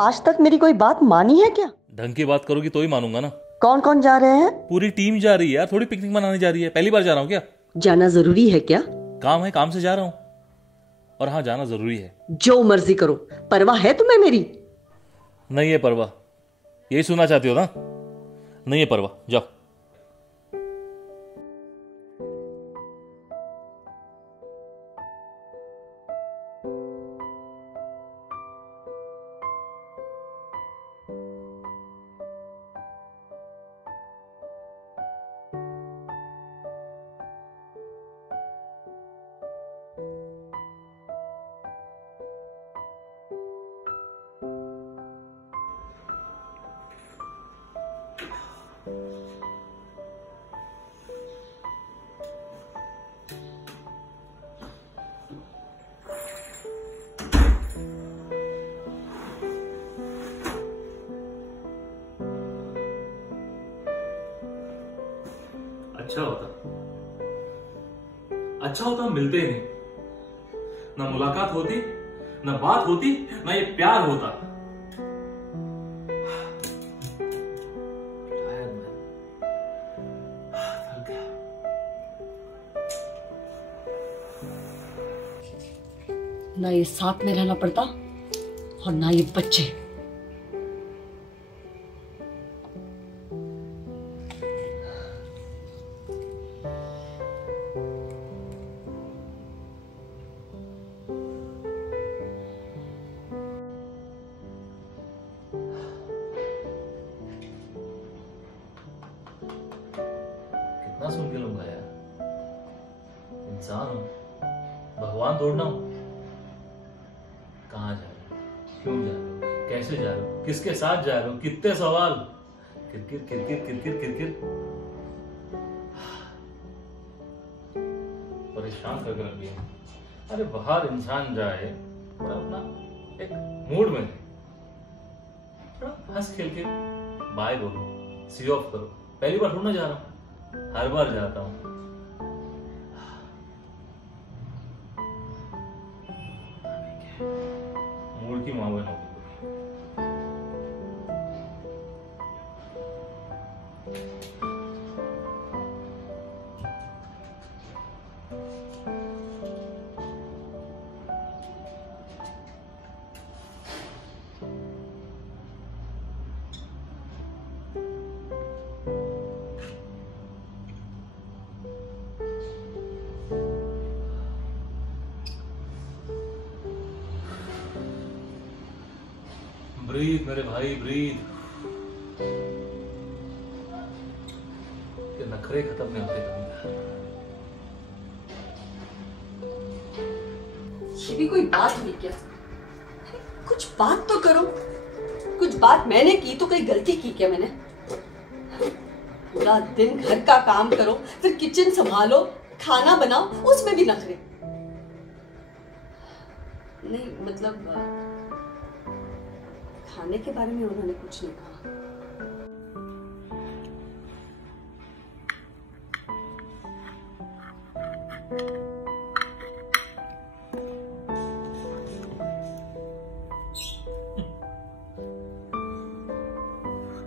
आज तक मेरी कोई बात मानी है क्या? ढंग की बात करोगी तो ही मानूंगा ना। कौन कौन जा रहे हैं? पूरी टीम जा रही है यार, थोड़ी पिकनिक मनाने जा रही है। पहली बार जा रहा हूँ क्या? जाना जरूरी है क्या? काम है, काम से जा रहा हूँ। और हाँ, जाना जरूरी है। जो मर्जी करो, परवाह है तुम्हें मेरी? नहीं है परवाह, यही सुनना चाहती हो ना? नहीं है परवाह, जाओ। अच्छा होता हम मिलते ही नहीं, ना मुलाकात होती, ना बात होती, ना ये प्यार होता। ना ये साथ में रहना पड़ता और ना ये बच्चे। कितना सुन के लूंगा यार, इंसान हूं, भगवान थोड़ा हूं। कहां जा रहे हो, क्यों जा रहे हो, कैसे जा रहे हो, किसके साथ जा रहे हो, कितने सवाल। किरकिर किरकिर किरकिर किरकिर परेशान करके रख दिया। अरे बाहर इंसान जाए, थोड़ा अपना एक मूड में, थोड़ा हंस खेल के बाय बोलो, सी ऑफ करो। पहली बार थोड़ा जा रहा हूं, हर बार जाता हूं। मूड की मांग होगी। ब्रीथ मेरे भाई, ब्रीथ। ये नखरे खत्म नहीं होते कभी। ये भी कोई बात हुई क्या? कुछ बात तो करो। कुछ बात मैंने की तो कोई गलती की क्या मैंने? पूरा दिन घर का काम करो, फिर किचन संभालो, खाना बनाओ, उसमें भी नखरे। नहीं मतलब खाने के बारे में उन्होंने कुछ नहीं कहा।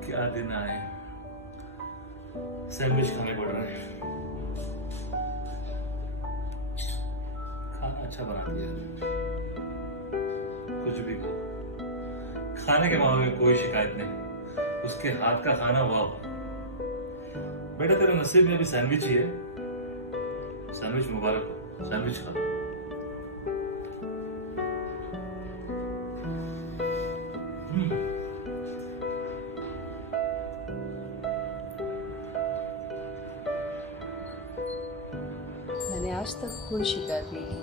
क्या दिन आए, सैंडविच खाने पड़ रहे हैं। खाना अच्छा बना दिया, कुछ भी कहो, खाने के मामले में कोई शिकायत नहीं। उसके हाथ का खाना वाह। बेटा तेरे नसीब में अभी सैंडविच ही है। सैंडविच मुबारक हो, सैंडविच खा लो। मैंने आज तक कोई शिकायत नहीं की,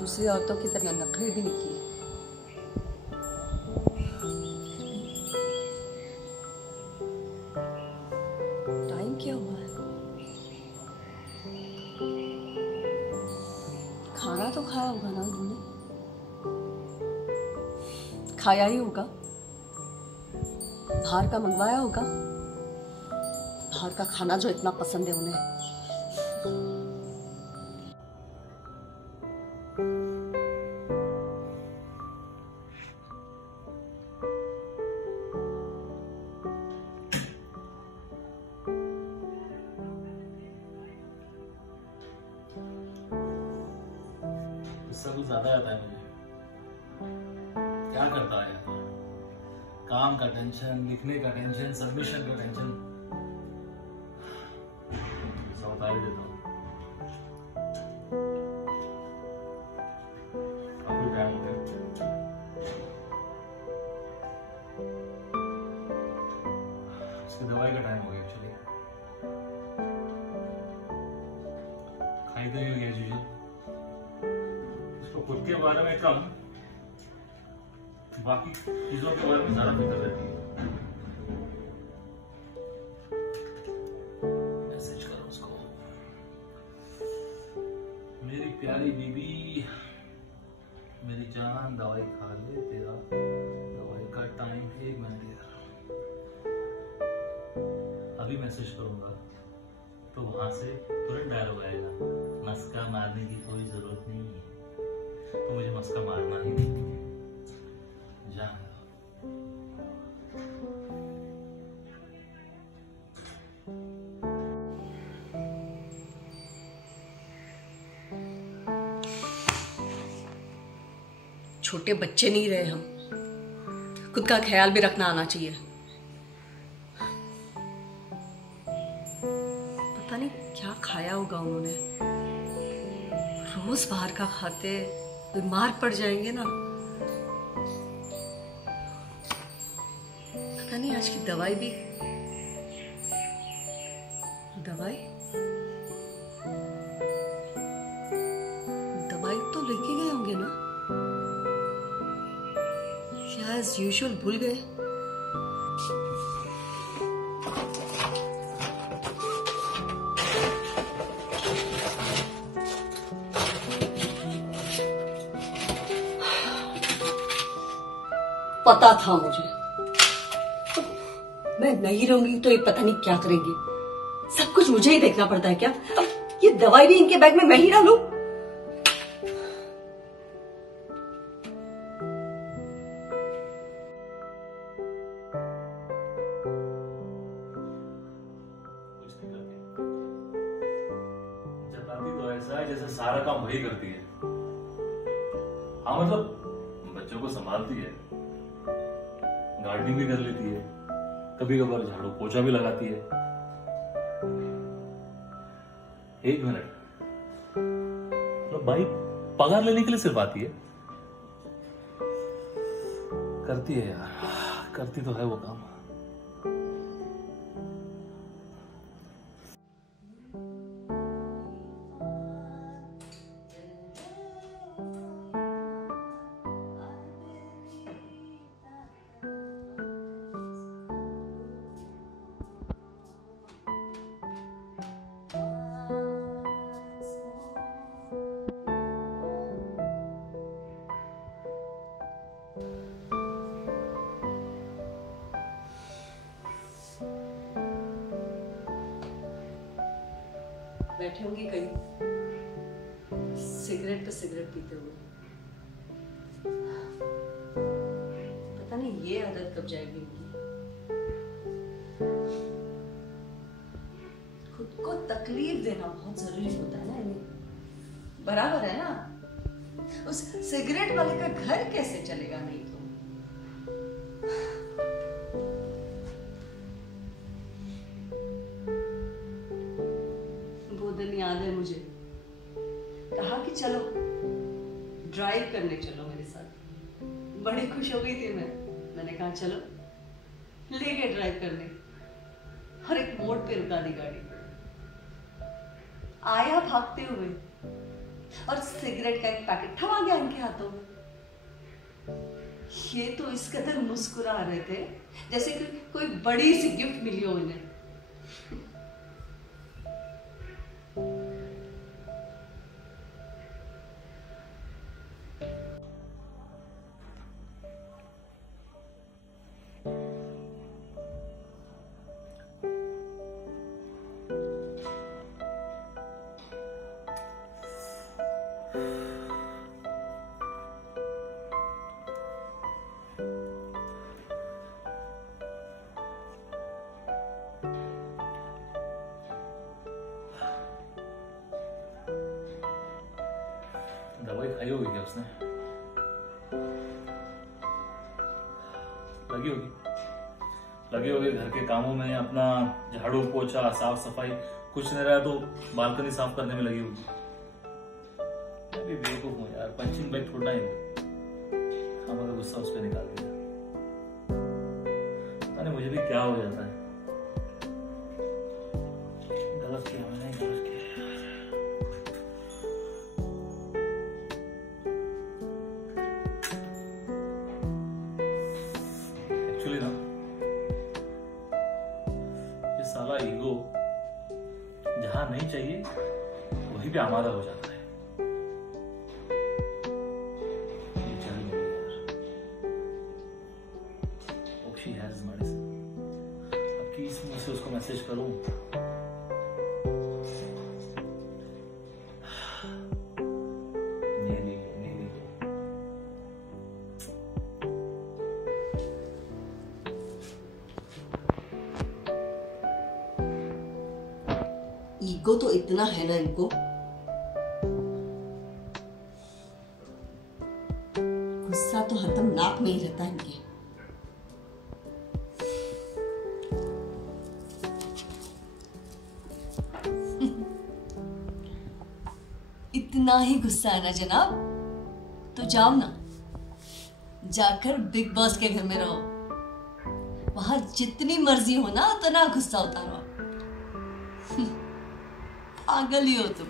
दूसरी औरतों की तरह नखरे भी नहीं किए। टाइम क्या हुआ है? खाना तो खाया होगा ना उन्होंने? खाया ही होगा, बाहर का मंगवाया होगा, बाहर का खाना जो इतना पसंद है उन्हें। गुस्सा कुछ ज्यादा आता है मुझे। क्या करता है यार, काम का टेंशन, लिखने का टेंशन, सबमिशन का टेंशन। ऐसा बता ही देता हूँ। काफी टाइम हो गया। इसकी दवाई का टाइम हो गया एक्चुअली। खाई तो नहीं गया चीजें। इसको खुद के बारे में कम, बाकी चीजों के बारे में ज्यादा फिक्र रहती है। मैसेज करो उसको। मेरी प्यारी बीबी, मेरी जान, दवाई खा ले, तेरा दवाई का टाइम 1 मिनट यार। अभी मैसेज करूंगा तो वहां से तुरंत डायलॉग आएगा, मस्का मारने की कोई जरूरत नहीं है। तो मुझे मस्का मारना ही नहीं। जान छोटे बच्चे नहीं रहे हम, खुद का ख्याल भी रखना आना चाहिए। पता नहीं क्या खाया होगा उन्होंने, रोज बाहर का खाते, बीमार पड़ जाएंगे ना। पता नहीं आज की दवाई भी, दवाई तो लेके गए होंगे ना, या एज यूजुअल भूल गए। पता था मुझे, मैं नहीं रहूंगी तो ये पता नहीं क्या करेंगे। सब कुछ मुझे ही देखना पड़ता है क्या? अब ये दवाई भी इनके बैग में मैं ही डालूं? जताती तो ऐसा है जैसे सारा काम वही करती है। हाँ मतलब बच्चों को संभालती है, गार्डनिंग भी कर लेती है, कभी कभार झाड़ू पोछा भी लगाती है। 1 मिनट, मतलब भाई पगार लेने के लिए सिर्फ आती है। करती है यार, करती तो है वो काम। बैठे होंगे कहीं सिगरेट पे सिगरेट पीते हुए। पता नहीं ये आदत कब जाएगी इनकी। खुद को तकलीफ देना बहुत जरूरी होता है ना इन्हें, बराबर है ना। उस सिगरेट वाले का घर कैसे चलेगा नहीं तो। याद है मुझे, कहा कि चलो ड्राइव करने चलो मेरे साथ। बड़ी खुश हो गई थी मैंने कहा चलो, ले गए ड्राइव करने और एक मोड़ पे रुका दी गाड़ी। आया भागते हुए और सिगरेट का एक पैकेट थमा गया इनके हाथों में। ये तो इस कदर मुस्कुरा रहे थे जैसे कि कोई बड़ी सी गिफ्ट मिली हो इन्हें। लाई होगी क्या उसने? लगी होगी घर के कामों में, अपना झाड़ू पोछा साफ सफाई, कुछ नहीं रहा तो बालकनी साफ करने में लगी होगी। मैं भी बेवकूफ हूँ यार, पंचिंग बैग छोड़ना ही हम अगर गुस्सा उस पर निकाल दिया, अरे मुझे भी क्या हो जाता है। गलत किया मैंने, गलत किया। एक्चुअली ना ये साला ईगो जहां नहीं चाहिए वहीं पे आमादा हो जाता है। ये चल नहीं यार। Hope she has medicine. अब किस मुंह से उसको मैसेज करूं? मेरी ईगो तो इतना है ना इनको, गुस्सा तो हरदम नाक में ही रहता है इनके। इतना ही गुस्सा है ना जनाब, तो जाओ ना, जाकर बिग बॉस के घर में रहो, वहां जितनी मर्जी हो ना उतना गुस्सा उतारो। पागल ही हो तुम।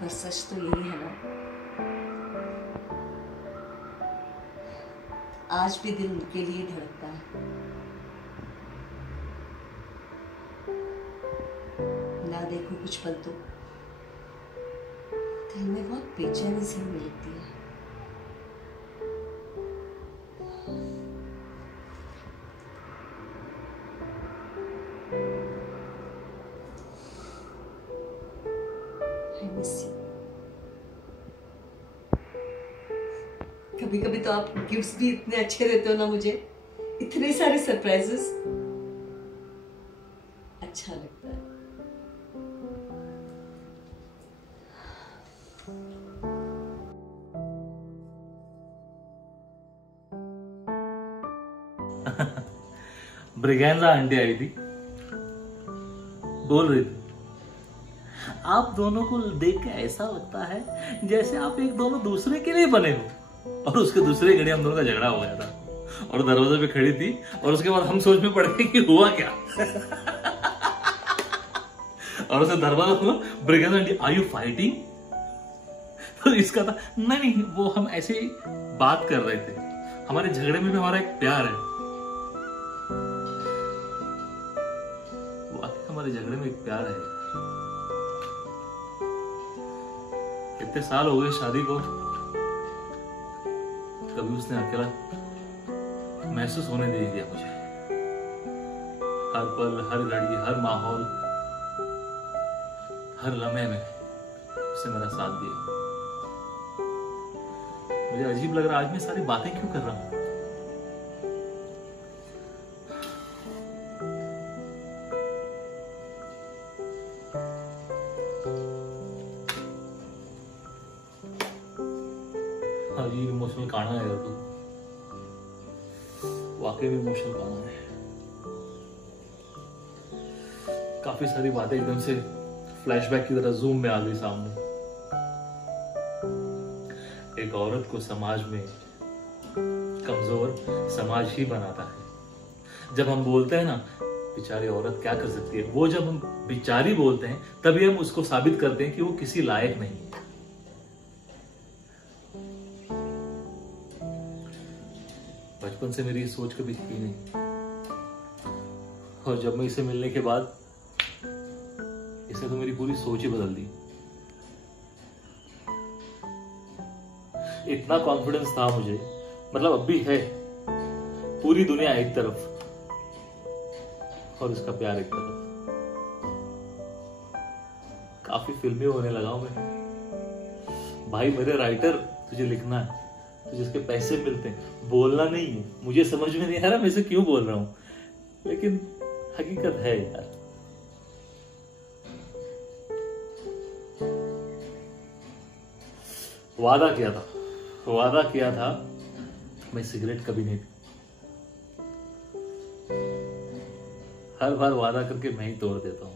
पर सच तो यही है ना, आज भी दिल उनके लिए धड़कता है। ना देखो कुछ पल तो दिल में बहुत बेचैनी सी होने लगती है। I miss you. कभी कभी तो आप गिफ्ट्स भी इतने अच्छे देते हो ना मुझे, इतने सारे सरप्राइजेस, अच्छा लगता है। ब्रिगेंजा आंटी आई थी, बोल रही थी आप दोनों को देख के ऐसा लगता है जैसे आप एक दोनों दूसरे के लिए बने हो। और उसके दूसरे घड़ी हम दोनों का झगड़ा हो गया था और दरवाजे पे खड़ी थी और उसके बाद हम सोच में पड़ गए कि हुआ क्या। और उसे दरवाजा खुला, Braganza aunty are you fighting? तो इसका था नहीं वो हम ऐसे ही बात कर रहे थे, हमारे झगड़े में भी हमारा एक प्यार है। हमारे झगड़े में एक प्यार है। कितने साल हो गए शादी को, कभी उसने अकेला महसूस होने नहीं दिया मुझे। हर पल, हर घड़ी, हर माहौल, हर लम्हे में उसने मेरा साथ दिया। मुझे अजीब लग रहा है आज मैं सारी बातें क्यों कर रहा हूं। अजीब इमोशनल काना है यार, तू वाकई में इमोशनल काना है। काफी सारी बातें एकदम से फ्लैशबैक की तरह जूम में आ गई सामने। एक औरत को समाज में कमजोर समाज ही बनाता है। जब हम बोलते हैं ना बेचारी औरत क्या कर सकती है, वो जब हम बेचारी बोलते हैं तभी हम उसको साबित करते हैं कि वो किसी लायक नहीं है। बचपन से मेरी सोच कभी थी नहीं, और जब मैं इसे मिलने के बाद इसने तो मेरी पूरी सोच ही बदल दी। इतना कॉन्फिडेंस था मुझे, मतलब अब भी है। पूरी दुनिया एक तरफ और इसका प्यार एक तरफ। काफी फिल्मी होने लगा हूं मैं भाई। मेरे राइटर तुझे लिखना है, तो जिसके पैसे मिलते हैं, बोलना नहीं है। मुझे समझ में नहीं आ रहा मैं इसे क्यों बोल रहा हूँ, लेकिन हकीकत है यार। वादा किया था मैं सिगरेट कभी नहीं पी। हर बार वादा करके मैं ही तोड़ देता हूँ।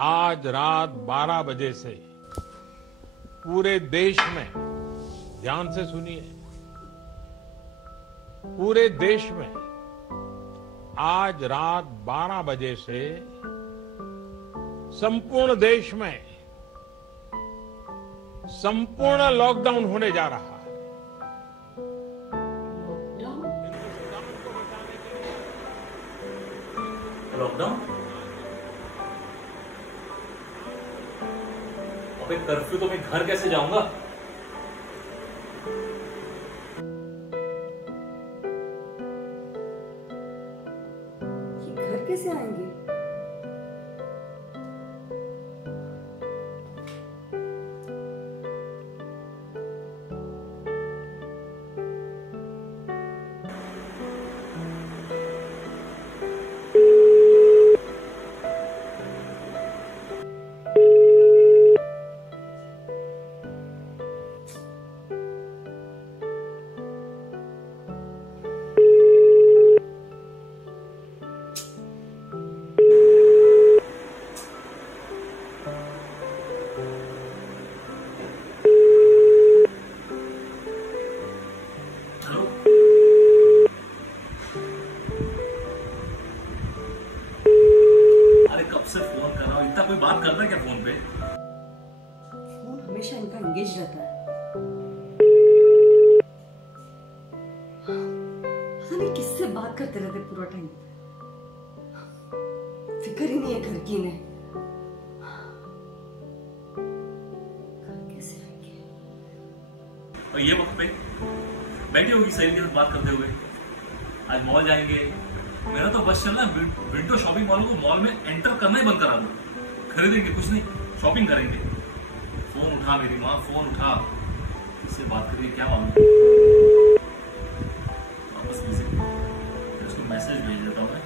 आज रात 12 बजे से पूरे देश में, ध्यान से सुनिए, पूरे देश में आज रात 12 बजे से संपूर्ण देश में संपूर्ण लॉकडाउन होने जा रहा है। लॉकडाउन? अबे कर्फ्यू तो मैं घर कैसे जाऊंगा? ये घर कैसे आएंगे? कब से फोन कर रहा हूँ, इतना कोई बात करता है क्या फोन पे? फोन हमेशा इनका एंगेज रहता है। पता नहीं किससे बात करते रहते पूरा टाइम। फिक्र ही नहीं है घर की इन्हें। कैसे रहेंगे? और ये वक्त पे बैठी होगी सहेली के साथ बात करते हुए। आज मॉल जाएंगे। मेरा तो बस चलना विंडो शॉपिंग मॉल को मॉल में एंटर करना ही बंद करा दो। खरीदेंगे कुछ नहीं, शॉपिंग करेंगे। फोन उठा मेरी माँ, फोन उठा, इससे बात करिए, क्या मालूम। वापस उसको मैसेज भेज देता हूँ मैं।